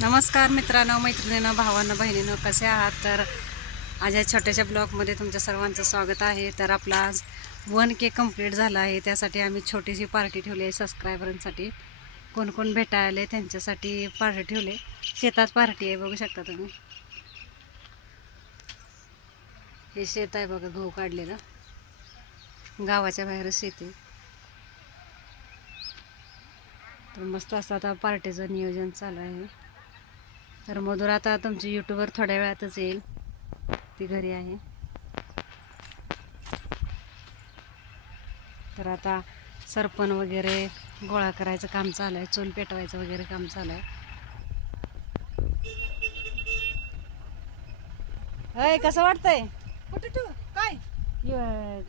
नमस्कार मित्रांनो, मैत्रिणींनो, भावांनो, बहिणींनो, कसे आहात? तर आज या छोट्याशा ब्लॉगमध्ये तुमच्या सर्वांचं स्वागत आहे. तर आपला आज 1K कंप्लीट झाला आहे. त्यासाठी आम्ही छोटीशी पार्टी ठेवली आहे सबस्क्रायबरांसाठी. कोण कोण भेटायला आले त्यांच्यासाठी पार्टी ठेवली. शेतात पार्टी आहे, बघू शकता तुम्ही. हे शेत आहे बघा, गहू काढलेलं. गावाच्या बाहेरच शेत आहे. तर मस्त असं आता पार्टीचं नियोजन चालू आहे. तर मधुर आता तुमची यूट्यूबवर थोड्या वेळातच येईल, ती घरी आहे. तर आता सरपण वगैरे गोळा करायचं काम चालू आहे, चूल पेटवायचं वगैरे काम चालू आहे. अय, कसं वाटतंय? काय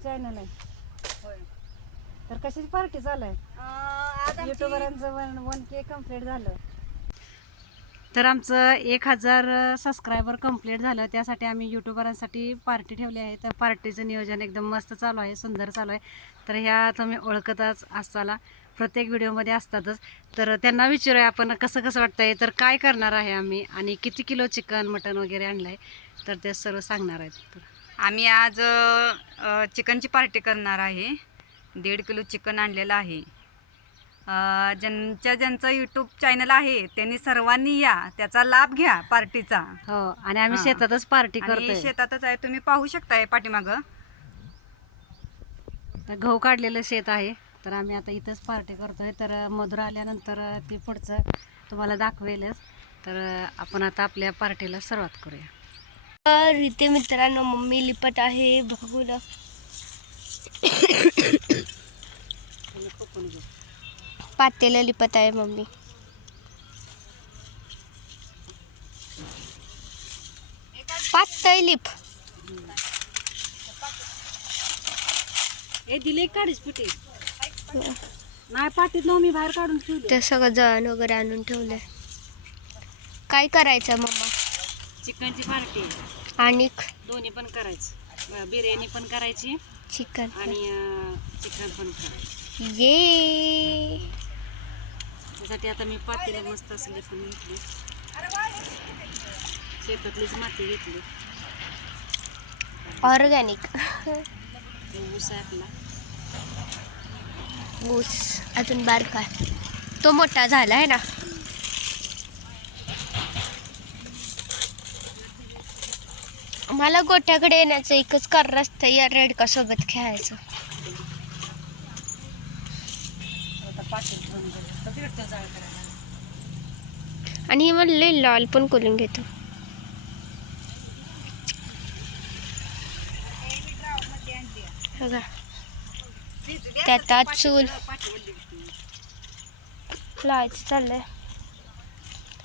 चॅनल आहे तर कशाची पार्टी चालू आहे? युट्यूबरांचं 1K कंप्लीट झालं. तर आमचं 1000 सबस्क्रायबर कंप्लीट झालं. त्यासाठी आम्ही यूट्यूबरांसाठी पार्टी ठेवली आहे. तर पार्टीचं नियोजन एकदम मस्त चालू आहे, सुंदर चालू आहे. तर ह्या तुम्ही ओळखतच असताला, प्रत्येक व्हिडिओमध्ये असतातच. तर त्यांना विचारूया आपण कसं कसं वाटतंय, तर काय करणार आहे आम्ही, आणि किती किलो चिकन मटन वगैरे आणलं आहे, तर ते सर्व सांगणार आहेत. तर आम्ही आज चिकनची पार्टी करणार आहे. 1.5 किलो चिकन आणलेलं आहे. ज्यांचं यूट्यूब चॅनल आहे त्यांनी सर्वांनी या, त्याचा लाभ घ्या पार्टीचा. हो, आणि आम्ही शेतातच पार्टी आणि करतोय. शेतातच आहे, तुम्ही पाहू शकताय पाठीमागं. तर गहू काढलेलं शेत आहे. तर आम्ही आता इथंच पार्टी करतोय. तर मधुर आल्यानंतर ती पुढचं तुम्हाला दाखवेलच. तर आपण आता आपल्या पार्टीला सुरुवात करूया. तर इथे मित्रांनो मम्मी लिपत आहे, बघू ना. पातेलं लिपत आहे मम्मी. पातळ लिप. ए, दिले काढीच पिठी नाही पाटीत ना, मी बाहेर काढून ठेवले. ते सगळं जळण वगैरे आणून ठेवलंय. काय करायचं मम्मा? चिकनची पार्टी आणि दोन्ही पण करायचं, बिर्याणी पण करायची चिकन आणि चिकन पण करायचं. ये त्यासाठी आता मी पातेलं मस्त असले पण घेतली, शेतातलीच माती घेतली. ऑर्गॅनिक ऊस आहे आपला. ऊस अजून बारका आहे, तो मोठा झाला आहे ना. मला गोट्याकडे येण्याचं एकच कारण असतं, या रेडका सोबत खेळायचं. आणि मला लई लाल पण करून घेतो. बघा त्यात चूल लावायचं चाललंय.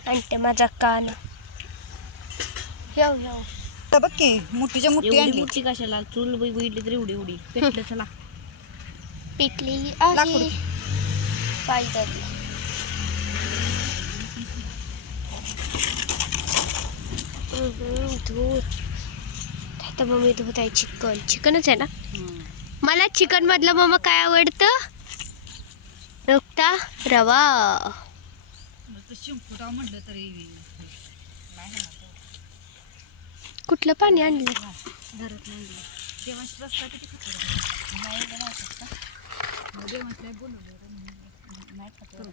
आणि ते माझा कान येऊ येऊ बघ की, मोठीच्या मोठी आणली. मोठी कशाला चूल बैठली तरी एवढी एवढी पेटलं. चला पिकलेली आहे फायनली. धूत आता मम्मी धूत आहे. चिकनच आहे ना. मला चिकन मधलं मम्मा काय आवडतं? नुकता रवा. शिंपुटाव म्हटलं तरी कुठलं पाणी आणलं?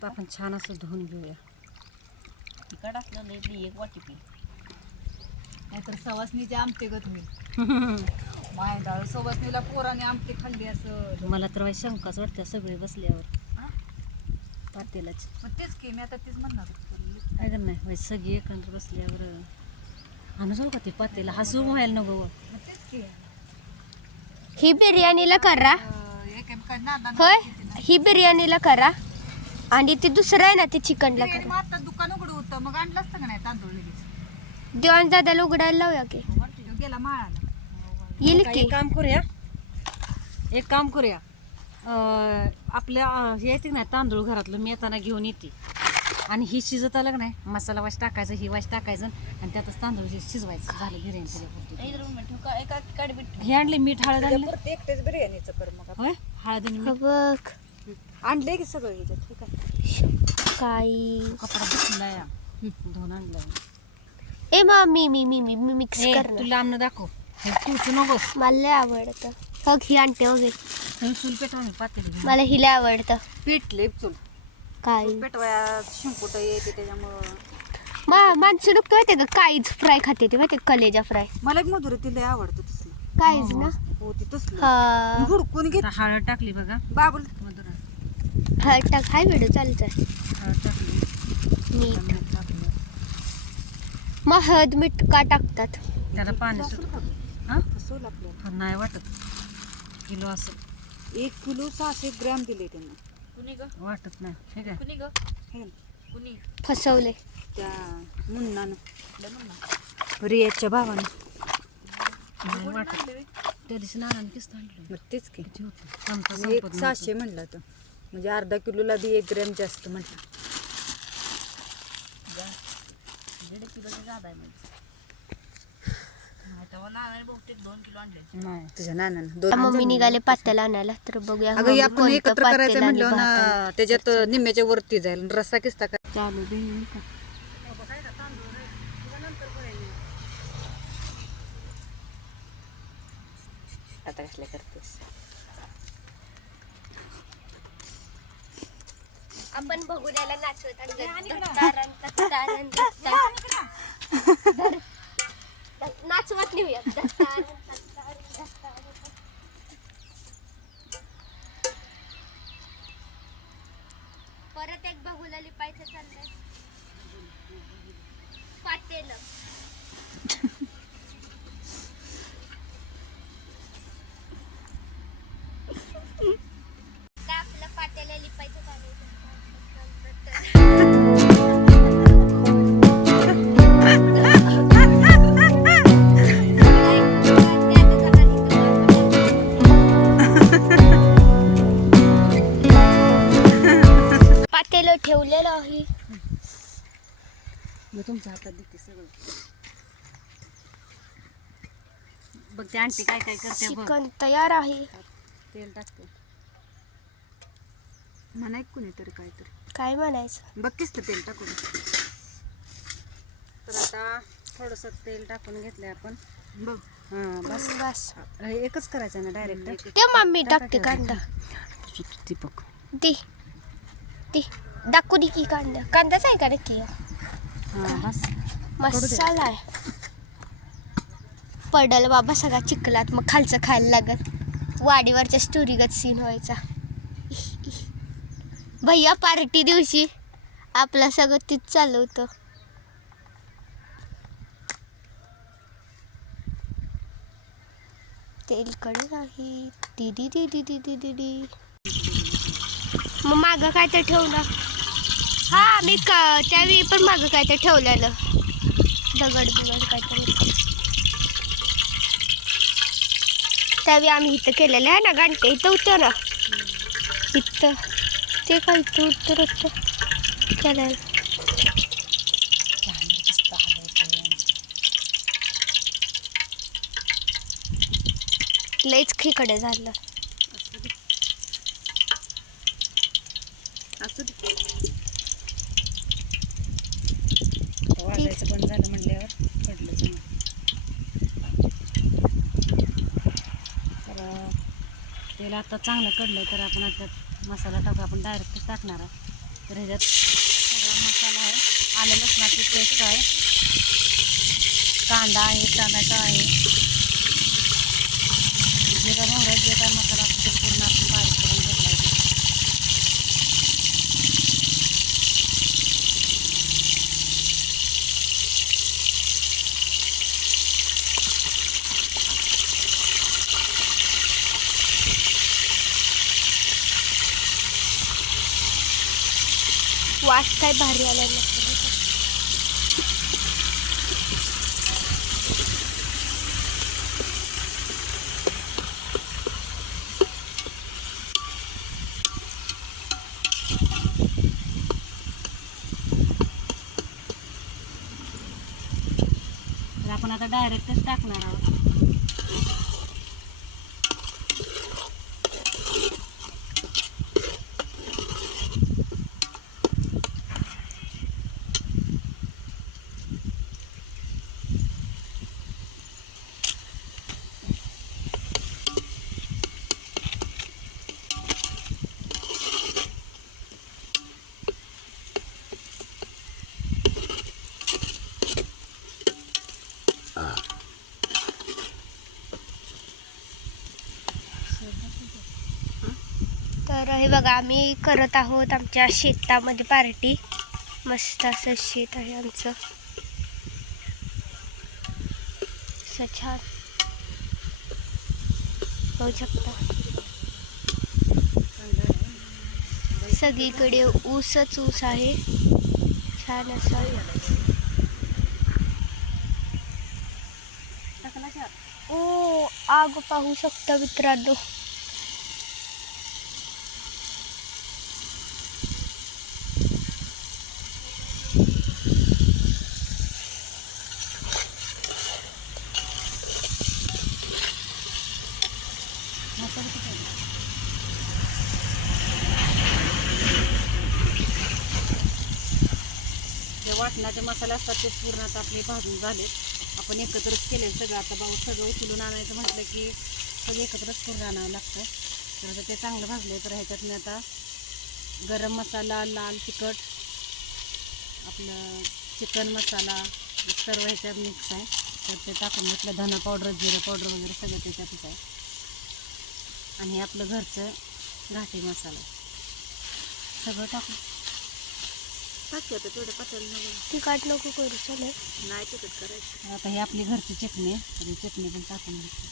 आपण छान असं धुवून घेऊया. तिकड असलं एक वाटी पी, नाहीतर सवासणीचे आमटे ग तुम्ही. माय सवासणीला पोराने आमटे खाल्ली असं. मला तर वाईट शंकाच वाटते सगळे बसल्यावर पातेलाच. तेच की मी आता तेच म्हणणार काय नाही वाईट सगळी एकत्र बसल्यावर आणू जाऊ का ते पातेला? हसू व्हायला नको. तेच की. ही बिर्याणीला करा. होय, ही बिर्याणीला करा. आणि ते दुसरं आहे ना, ते चिकनला करा. आता दुकान उघड होतं, मग आणलं असतं का नाही तांदूळ लगेच. देवान दादाला उघडायला लावूया की. गेला माळाला. येईल की. एक काम करूया, आपल्या हे येते ना तांदूळ घरातलं, मी येताना घेऊन येते. आणि ही शिजत आलं का नाही, मसाला वाश टाकायचं, ही वाश टाकायचं, आणि त्यातच तांदूळ शिजवायचं. झालं बिर्याणी. हे आणले मीठ हळद आणलं. एकटेच बिर्याणीचं कर मग. होय, हळद आणि मीठ बघ आणले की सगळं ह्याच्यात. ठीक आहे. काही कपडा बसला या. धुवून आणलं. ए मम्मी मी मिक्स ए, करणार. तू लांब दाखव. हे तूच नकोस. मला लय आवडतं. बघ ही आणते वगैरे. चूल पेटवून पातेली घे. मला ही लय आवडतं. पेटले चूल. काय पेटवाया शिंकुट येते त्याच्यामुळं. माणसं लोक माहिती का काहीच फ्राय खाते ते माहिती कलेजा फ्राय. मला एक मधुरी तिला आवडतं तसलं. काहीच ना. हो ती तसलं. हा हुडकून घेत. हळद टाकली बघा बाबूल. मधुरा हळद टाक. हाय व्हिडिओ चालूच आहे. हळद टाकली. मीठ. मीठ टाकलं. मग हळद मीठ का टाकतात? त्याला पाणी आपल्याला नाही वाटत. किलो असं 1 किलो 600 ग्रॅम दिले त्यांना. कुणी ग वाटत नाही. हे काय कुणी ग हे कुणी फसवले. त्या मुन्नानं रियाच्या भावानं. नाही वाटत. त्या दिवशी नानाने किस्त आणलं. मग तेच की किती होतं? 600 म्हणलं तर म्हणजे अर्धा किलोला बी 1 ग्रॅम जास्त म्हटलं. नाही तुझ्या नानानं मम्मी निघाले पात्याला आणायला तर बघूया. अगं मम्मी आपण कोणतं एकत्र पातेलं करायचं आणि म्हणलं भात ना त्याच्यात निम्म्याच्या वरती जाईल रस्सा किस्ता चालू दे. आता कसल्या करतेस? आपण बघू द्यायला नाचवत नाचवत नेऊया. परत एक बघूला लिपायचं चाललंय. पातेलं आपलं पातेलं लिपायचं चाललंय. पातेलं ठेवलेलं आहे. मग तुमच्या हातात देते सगळं. बघ ते आणते काय काय करते बघ. चिकन तयार आहे. तेल टाकते. म्हणाय कुणीतरी काहीतरी काय म्हणायचं? बघ किस्त तेल टाकून. तर आता थोडंसं तेल टाकून घेतलंय आपण. बघ हां बस बस एकच करायचं ना डायरेक्ट. ते मम्मी टाकते कांदा. ती बघ ती ती दाखवू दे की कांदा. कांदाच आहे का नक्की? हां बस मसाला आहे. पडल बाबा सगळा चिखलात मग खालचं खायला लागल. वाडीवरच्या स्टोरीगत सीन व्हायचा. भैया पार्टी दिवशी आपलं सगळं तीच चालवतं. तेल कडक आहे. दिदी दिदी दिदी दिदी. मग मागं काय तर ठेवलं. हा मी त्यावेळी पण मागं काय तर ठेवलेलं दगड बिगड काय तर. त्यावेळी आम्ही इथं केलेलं आहे ना गांठे. इथं होतं ना इथं ते काय इथं उत्तर होतं केलेलं. लईच खिकडे झालं. वाजायचं बंद झालं म्हणल्यावर पडलंच नाही. तर तेल आता चांगलं कडलं तर आपण आता मसाला टाकू. आपण डायरेक्ट टाकणार आहे. तर ह्याच्यात सगळा मसाला आहे. आलं लसणाची पेस्ट आहे. कांदा आहे. टमॅटो आहे. जिरा मोहरा जे काय मसाला असतो ते पूर्ण आपण बारीक करून घेतला आहे. वास काय भारी आला मसाल्याचा. तर आपण आता डायरेक्टच टाकणार आहोत. तर हे बघा आम्ही करत आहोत आमच्या शेतामध्ये पार्टी. मस्त असं शेत आहे आमचं, असं छान होऊ शकता. सगळीकडे ऊसच ऊस आहे, छान असं. ओ आग पाहू शकता मित्रांनो. जे वाटणाचे मसाले असतात ते पूर्ण आता आपले भाजून झाले. आपण एकत्रच केले सगळं. आता सगळं उचलून आणायचं म्हटलं की सगळं एकत्रच करून आणावं लागतं. तर आता ते चांगलं भाजले. तर ह्याच्यात मी आता गरम मसाला, लाल तिखट, आपलं चिकन मसाला सर्व ह्याच्यात मिक्स आहे. तर ते टाकून घेतलं. धना पावडर, जिरा पावडर वगैरे सगळं त्याच्यातच आहे. आणि हे आपलं घरचं घाटी मसाला सगळं टाकून टाकते. आता तेवढं पातळ तिखट नको करू चालेल. नाही तिखट करायचं. आता हे आपली घरची चटणी आहे, तर चटणी पण टाकून घेते.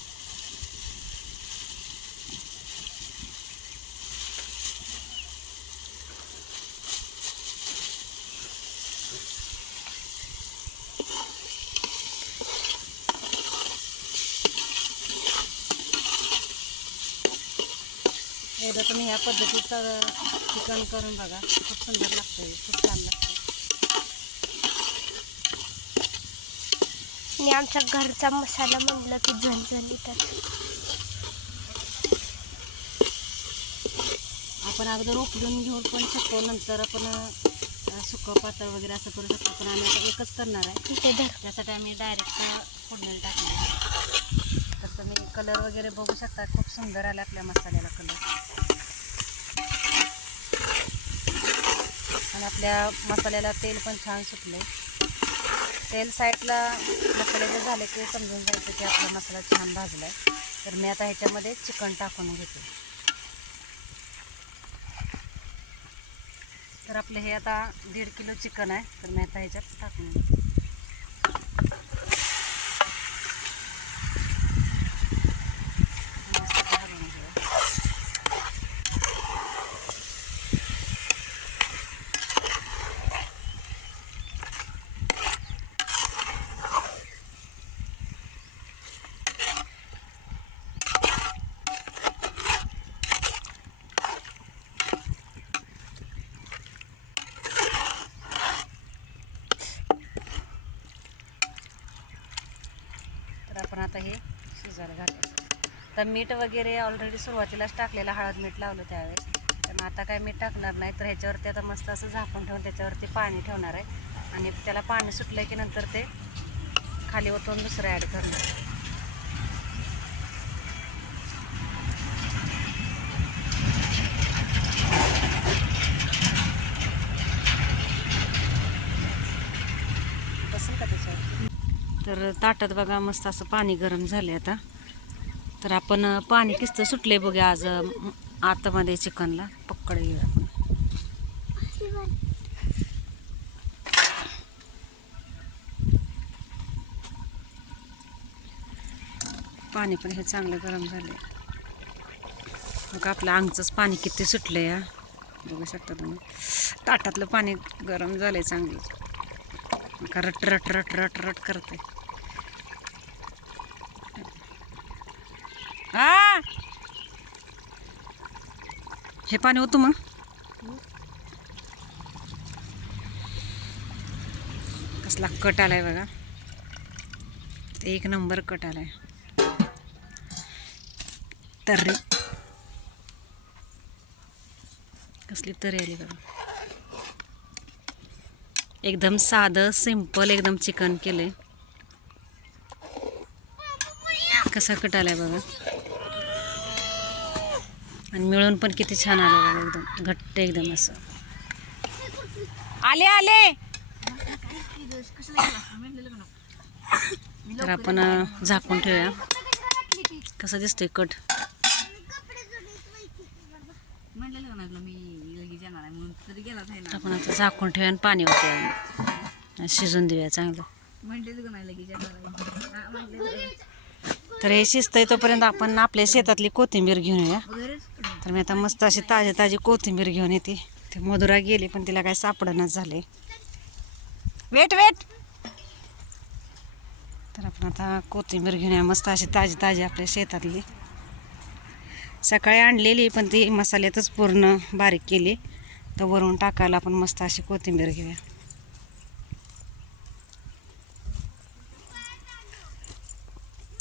एकदा तुम्ही ह्या पद्धतीचं चिकन करून बघा, खूप सुंदर लागतं, खूप छान लागतं. आणि आमच्या घरचा मसाला म्हणलं की झणझणीत. आपण अगोदर उकळून घेऊन पण शकतो, नंतर आपण सुकं पातळ वगैरे असं करू शकतो. पण आम्ही आता एकच करणार आहे, ठीक आहे. त्यासाठी आम्ही डायरेक्ट फोडणीला टाकणार. तर तुम्ही कलर वगैरे बघू शकता, खूप सुंदर आला आपल्या मसाल्याला कलर. आणि आपल्या मसाल्याला तेल पण छान सुटले. तेल साईडला मसाल्याचे झाले की समजून जायचं की आपला मसाला छान भाजला आहे. तर मी आता ह्याच्यामध्ये चिकन टाकून घेते. तर आपले हे आता 1.5 किलो चिकन आहे, तर मी आता ह्याच्यात टाकून घेते. आपण आता हे शिजायला घालायचं. तर मीठ वगैरे ऑलरेडी सुरुवातीलाच टाकलेलं, हळद मीठ लावलं त्यावेळेस. तर आता काय मीठ टाकणार नाही. तर ह्याच्यावरती आता मस्त असं झाकून ठेवून त्याच्यावरती पाणी ठेवणार आहे. आणि त्याला पाणी सुटलं की नंतर ते खाली ओतून दुसरं ॲड करणार. बसेल का त्याच्यावर? तर ताटात बघा मस्त असं पाणी गरम झाले आता. तर आपण पाणी किस्त सुटले बघा आज आतमध्ये चिकनला. पक्कड घेऊया आपण. पाणी पण हे चांगलं गरम झाले. बघा आपलं अंगचंच पाणी किती सुटलं या, बघू शकता तुम्ही. ताटातलं पाणी गरम झालंय चांगलं. का रट रट रट रट रट करते. हा हे पाणी होतं मग. कसला कट आलाय बघा, एक नंबर कट आलाय. तर्री कसली तरी आली बघा. एकदम साधं सिंपल एकदम चिकन केलंय. कसा कट आलाय बघा. आणि मिळून पण किती छान आलं बघा, एकदम घट्ट एकदम असं आले आले. तर आपण झाकून ठेवूया. कसा दिसतोय कट. आपण आता झाकून ठेवूया आणि पाणी होते शिजून देऊया चांगलं. तर हे शिजतंय तोपर्यंत आपण आपल्या शेतातली कोथिंबीर घेऊन येऊया. तर मी आता मस्त अशी ताजी कोथिंबीर घेऊन येते. ते मधुरा गेली पण तिला काय सापडणच झाले. वेट तर आपण आता कोथिंबीर घेऊन येऊया मस्त अशी ताजी आपल्या शेतातली. सकाळी आणलेली पण ती मसाल्यातच पूर्ण बारीक केली. तर वरून टाकायला आपण मस्त अशी कोथिंबीर घेऊया.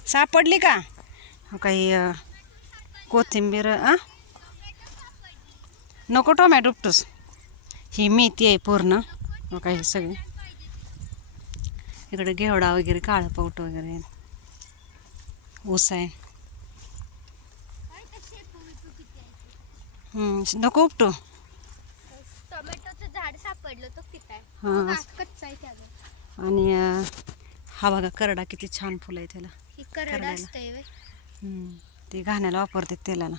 सापडली का काही कोथिंबीर? नको टोमॅटो उपटूस. ही मेथी आहे पूर्ण काही सगळी. इकडे घेवडा वगैरे काळं पाऊट वगैरे ऊस आहे. नको उपटू. टोमॅटोचं झाड सापडलं तो पिताय. हां कच्चा आहे त्याला. आणि हा बघा करडा किती छान फुलं आहे त्याला. ही करडा असतंय व्हय. ते घाण्याला वापरते तेलाला.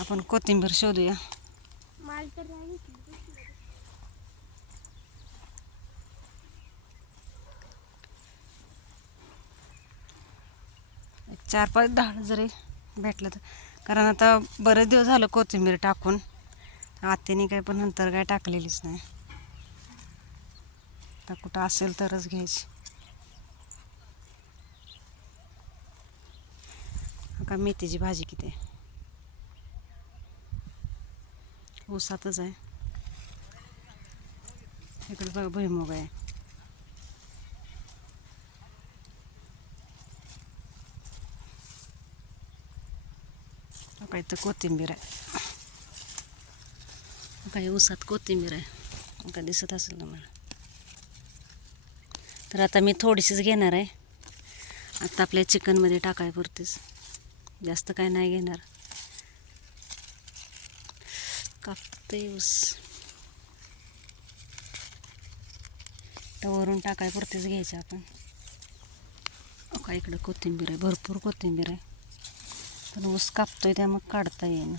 आपण कोथिंबीर शोधूया. माल तर नाही. 4-5 डाळ जरी भेटलं तर. कारण आता बरेच दिवस झालं कोथिंबीर टाकून. आत्याने काय पण नंतर काय टाकलेलीच नाही. तर कुठं असेल तरच घ्यायची. का मेथीची भाजी किती आहे. ऊसातच आहे. इकडे बघा भुईमुग आहे. काही तर कोथिंबीर आहे. काही ऊसात कोथिंबीर आहे. का दिसत असेल ना मला. तर आता मी थोडीशीच घेणार आहे. आता आपल्या चिकनमध्ये टाकाय पुरतेच. जास्त काय नाही घेणार. कापते ऊस. तर वरून टाकाय पुरतेच घ्यायचं आपण. का इकडं कोथिंबीर आहे. भरपूर कोथिंबीर आहे. पण ऊस कापतोय त्या मग काढता येईन.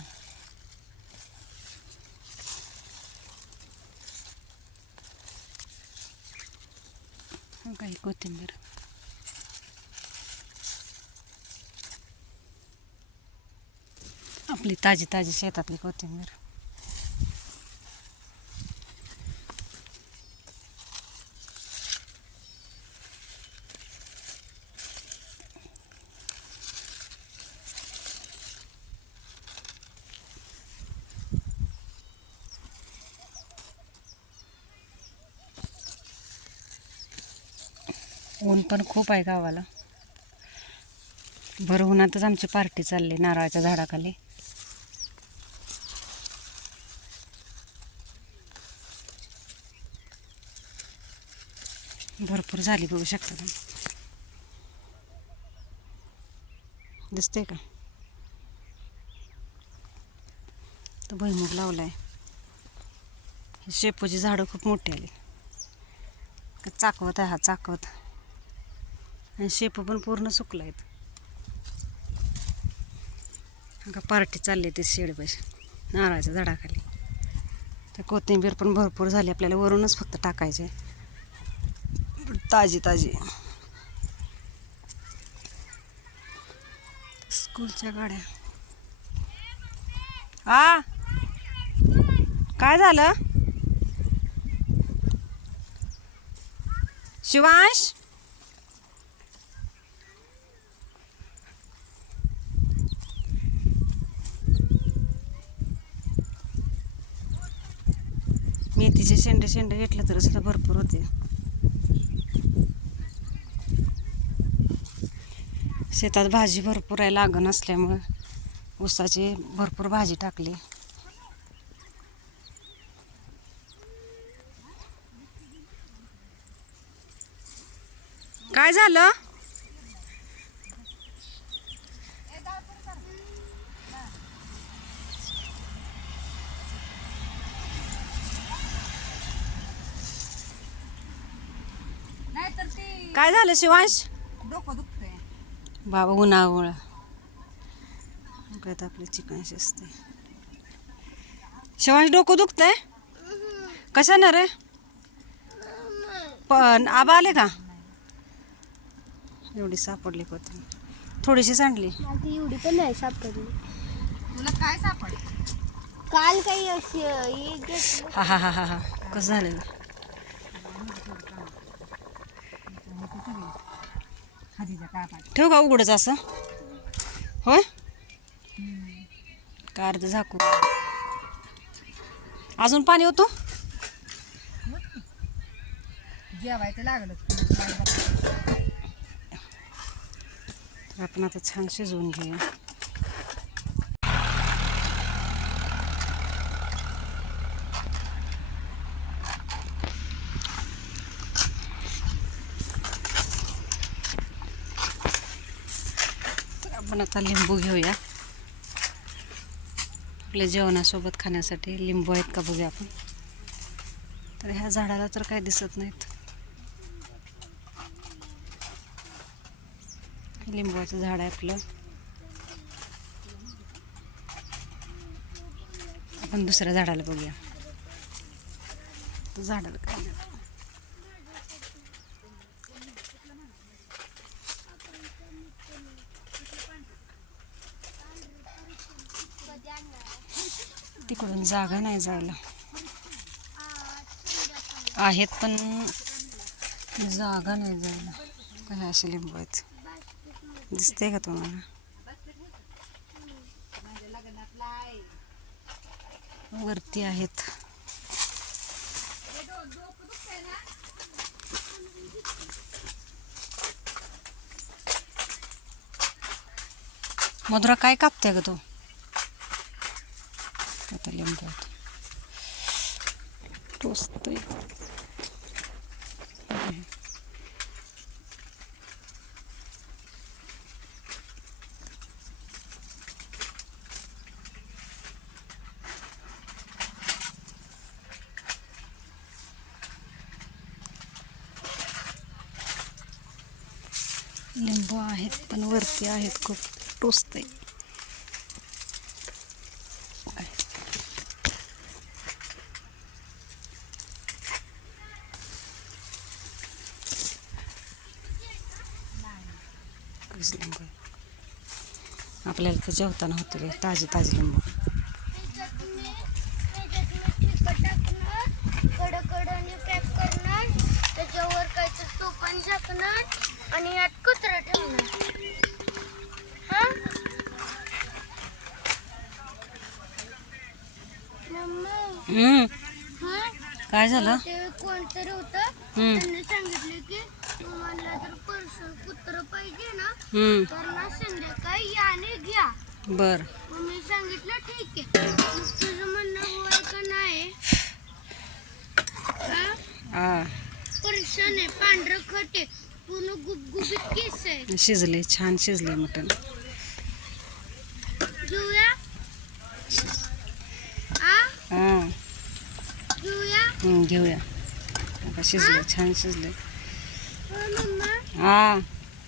काही कोथिंबीर आपली ताजी शेतातली कोथिंबीर. ऊन पण खूप आहे गावाला. भर उन्हातच आमची पार्टी चालली नारळाच्या झाडाखाली. भरपूर झाली बघू शकता तुम्ही. दिसते का. तर भुईमुग लावलाय. शेपूची झाडं खूप मोठी आली. चाकवत आहे हा चाकवत. आणि शेपू पण पूर्ण सुकला आहेत. का पार्टी चालली ती शेडपाशी नारळाच्या झाडाखाली. तर कोथिंबीर पण भरपूर झाली. आपल्याला वरूनच फक्त टाकायचे. ताजी स्कूलच्या गाड्या. काय झालं शिवांश. मेथीचे शेंडे घेतले तर सुद्धा भरपूर होते. शेतात भाजी भरपूर आहे. लागण असल्यामुळे ऊसाची भरपूर भाजी टाकली. काय झालं. काय झालं शिवांश. डोकं दुखतंय बाबा उन्हामुळं. आपले चिकन शिजते. शिवांश डोकं दुखतंय. कशानं रे पण आबा आले का एवढी सापडली कोथिंबीर थोडीशी सांडली माझी एवढी पण नाही सापडली तुला काय सापड काल काही अशी एक घेतलं. हा हा हा हा हा कसं झालं ठेवू का उघडच असं होय का अर्ध झाकू अजून पाणी होतो जेवायचं लागलं तर आपण आता छान शिजवून घेऊया आपण आता लिंबू घेऊया आपल्या जेवणासोबत खाण्यासाठी लिंबू आहेत का बघूया आपण तर ह्या झाडाला तर काही दिसत नाहीत लिंबूचं झाड आहे आपलं आपण दुसऱ्या झाडाला बघूया तर झाडाला काय नाही तिकडून जागा नाही जायला आहेत पण जागा नाही जायला काय असे लिंबू आहेत दिसते का तुम्हाला वरती आहेत मधुरा काय कापते ग तू आता लिंबू टोचतोय लिंबू आहेत पण वरती आहेत खूप टोचतंय लिंबू आपल्याला तर जेवताना होते ताजे ताजे लिंबू कडकडने पॅक करणार त्याच्यावर काहीतरी टोपण झाकणार आणि यात कुत्रा ठेवणार हा मम्मा हा काय झालं ते कोणतरी होतं त्यांनी सांगितले की तुम्हाला जर पर्सन कुत्र पाहिजे ना तर ना संध्याकाळी याने घ्या बर मग मी सांगितलं ठीक आहे मग तुझं म्हणणं होय का नाही आ पर्सन आहे पांढरं खट आहे पूर्ण गुबगुबीत केस आहे शिजले छान शिजले मटण घेऊया आ हां घेऊया घेऊया आता शिजले छान शिजले हो मम्मा हां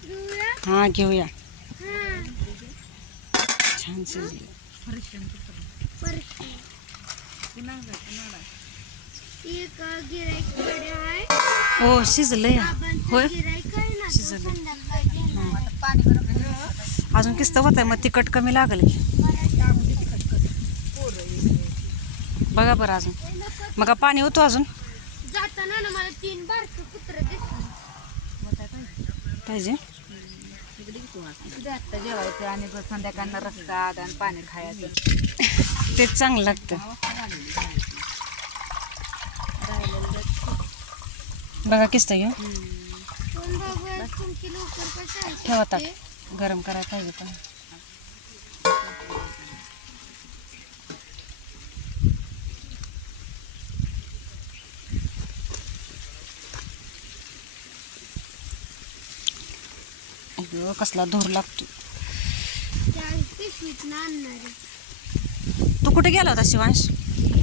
घेऊया हां घेऊया हा छान शिजले पर्सन एक गिराईकडे आहे हो शिजले होय गिराईक आहे ना तो शिजलं. संध्याकाळी देणार. पाणी गरम अजून किस्त होत आहे मग तिखट कमी लागेल की बघा बरं अजून मग का पाणी होतो अजून जाताना ना मला 3 बारकं कुत्र दिसलं पाहिजे आत्ता जेवायचं आणि संध्याकाळला रस्ता आणि पाणी खायचं तेच चांगलं लागतं बघा किस्त घेऊ पण बाबा तुमची लवकर कशाला ठेवा ताट गरम करायला पाहिजे पण अगं, कसला धूर लागतो त्या पिशवीत आणणार आहे तू कुठे गेला होता शिवांश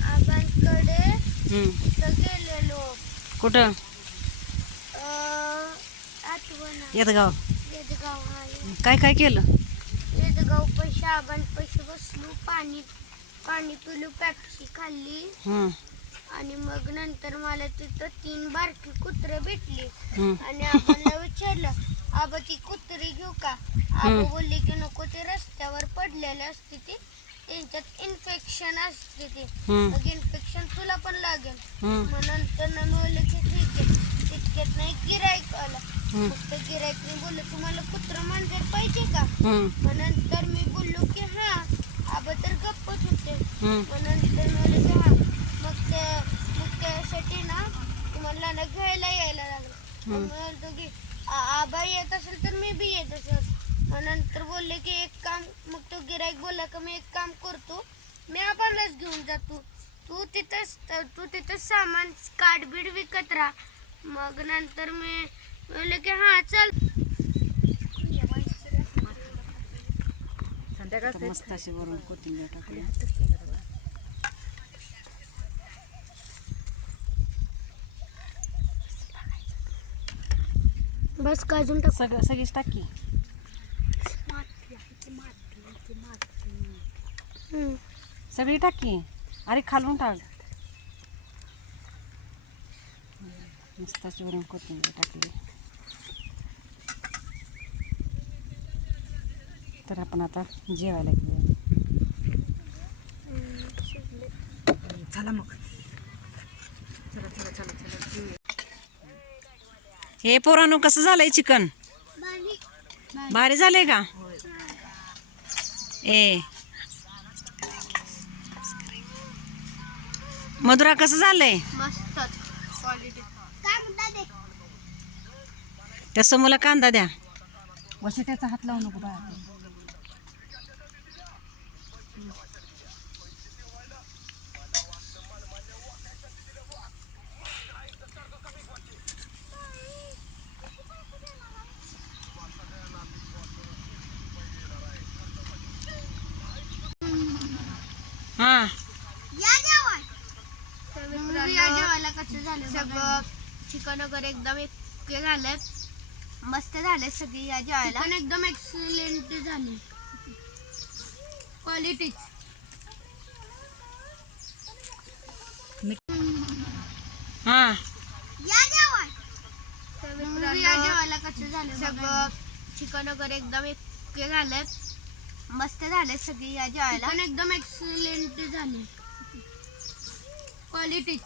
आबांकडे हम्म. तर गेलेलो कुठं आठवण येदगाव येदगाव आहे काय काय केलं येदगाव पैसे आबांपाशी बसलो पाणी पिलो पेप्सी खाल्ली हं. आणि मग नंतर मला तिथं 3 बारकी कुत्रे भेटली हम्म. आणि आबाला विचारलं आबा ती कुत्री घेऊ का. आबा बोलले की नको, ते रस्त्यावर पडलेले असते ते, त्यांच्यात इन्फेक्शन असते ते, मग इन्फेक्शन तुला पण लागेल. मग नंतर मी बोलले की ठीक आहे. तितक्यात नाही गिराईक आला. मग त्या गिराईकने बोललं तुम्हाला कुत्रं मांजर पाहिजे का. मग नंतर मी बोललो की हा. आबा तर गप्पच होते. मग नंतर मी बोलले की हा. मग त्यासाठी ना तुम्हाला ना घ्यायला यायला लागलं. मग मी बोलतो की आबा येत असेल तर मी बी येत असेल. मग नंतर बोलले की एक काम, मग तो गिराईक बोलला का मी एक काम करतो, मी आबालाच घेऊन जातो, तू तिथंच सामान कार्डबीड विकत राहा. मग नंतर मी बोलले की हा चल. संध्याकाळ मस्त अशी वरून कोथिंबीर टाकली. बस काजून टाक. सगळीच टाकी. सगळी टाकी. अरे खालून टाक. मस्त अशी वरून कोथिंबीर टाकली. तर आपण आता जेवायला घेऊया. चला मग. चला. हे पोरांनो कसं झालंय चिकन. भारी झालंय का. ए मधुरा कसं झालंय. मस्तच क्वालिटी. काय म्हणता ते. त्या समोला कांदा द्या. वशिट्याचा हात लावू नको बाळा. हा या जेवायला कसं झालं सगळं. चिकन वगैरे एकदम ओके झालं. मस्त झाले सगळी या जेवायला. पण एकदम एक्सलेंट झाले. क्वालिटीच. हा या जेवायला कसं झालं सगळं. चिकन वगैरे एकदम ओके झालं. मस्त झाले सगळी या जेवायला. पण एकदम एक्सलेंट झाले. क्वालिटीच.